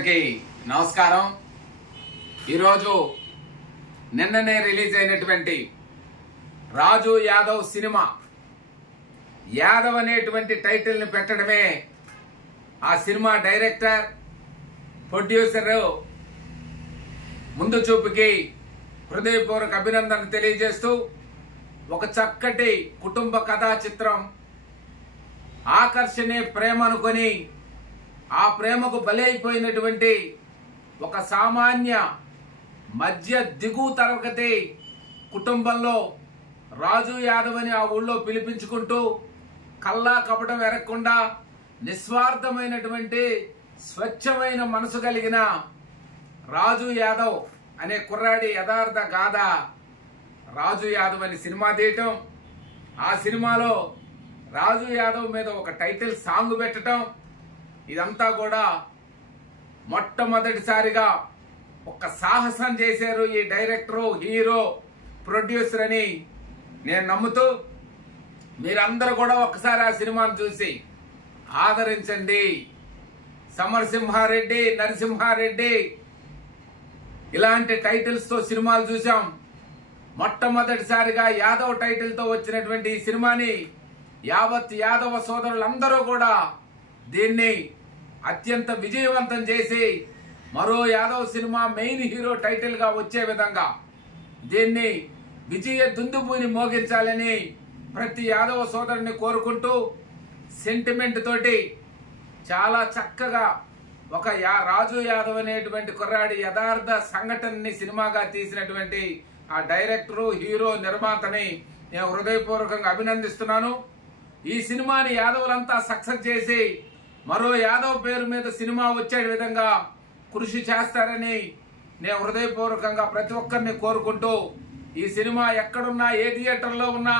అందరికీ నమస్కారం. ఈరోజు నిన్ననే రిలీజ్ అయినటువంటి రాజు యాదవ్ సినిమా, యాదవ్ అనేటువంటి టైటిల్ని పెట్టడమే ఆ సినిమా డైరెక్టర్, ప్రొడ్యూసర్ ముందు చూపుకి హృదయపూర్వక అభినందన తెలియజేస్తూ ఒక చక్కటి కుటుంబ కథా చిత్రం, ఆకర్షణే ప్రేమ అనుకొని ఆ ప్రేమకు బలైపోయినటువంటి ఒక సామాన్య మధ్య దిగువ తరగతి కుటుంబంలో రాజు యాదవ్ అని ఆ ఊళ్ళో పిలిపించుకుంటూ కల్లా కపటం ఎరగకుండా నిస్వార్థమైనటువంటి స్వచ్ఛమైన మనసు కలిగిన రాజు యాదవ్ అనే కుర్రాడి యథార్థ గాథ రాజు యాదవ్ అని సినిమా తీయటం, ఆ సినిమాలో రాజు యాదవ్ మీద ఒక టైటిల్ సాంగ్ పెట్టడం, ఇదంతా కూడా మొట్టమొదటిసారిగా ఒక సాహసం చేశారు ఈ డైరెక్టరు, హీరో, ప్రొడ్యూసర్ అని నేను నమ్ముతూ మీరందరూ కూడా ఒక్కసారి ఆ సినిమాను చూసి ఆదరించండి. సమరసింహారెడ్డి, నరసింహారెడ్డి ఇలాంటి టైటిల్స్తో సినిమాలు చూసాం. మొట్టమొదటిసారిగా యాదవ్ టైటిల్తో వచ్చినటువంటి ఈ సినిమాని యావత్ యాదవ సోదరులందరూ కూడా దీన్ని అత్యంత విజయవంతం చేసి మరో Yadav cinema main hero title గా వచ్చే విధంగా దీన్ని విజయ దుందుబూని మోగించాలని ప్రతి యాదవ సోదరుని కోరుకుంటూ సెంటిమెంట్ తోటి చాలా చక్కగా ఒక రాజు యాదవ్ అనేటువంటి కుర్రాడి యథార్థ సంఘటనని సినిమాగా తీసినటువంటి ఆ డైరెక్టరు, హీరో, నిర్మాతని నేను హృదయపూర్వకంగా అభినందిస్తున్నాను. ఈ సినిమాని యాదవులంతా సక్సెస్ చేసి మరో యాదవ్ పేరు మీద సినిమా వచ్చే విధంగా కృషి చేస్తారని నేను హృదయపూర్వకంగా ప్రతి ఒక్కరిని కోరుకుంటూ ఈ సినిమా ఎక్కడున్నా, ఏ థియేటర్లో ఉన్నా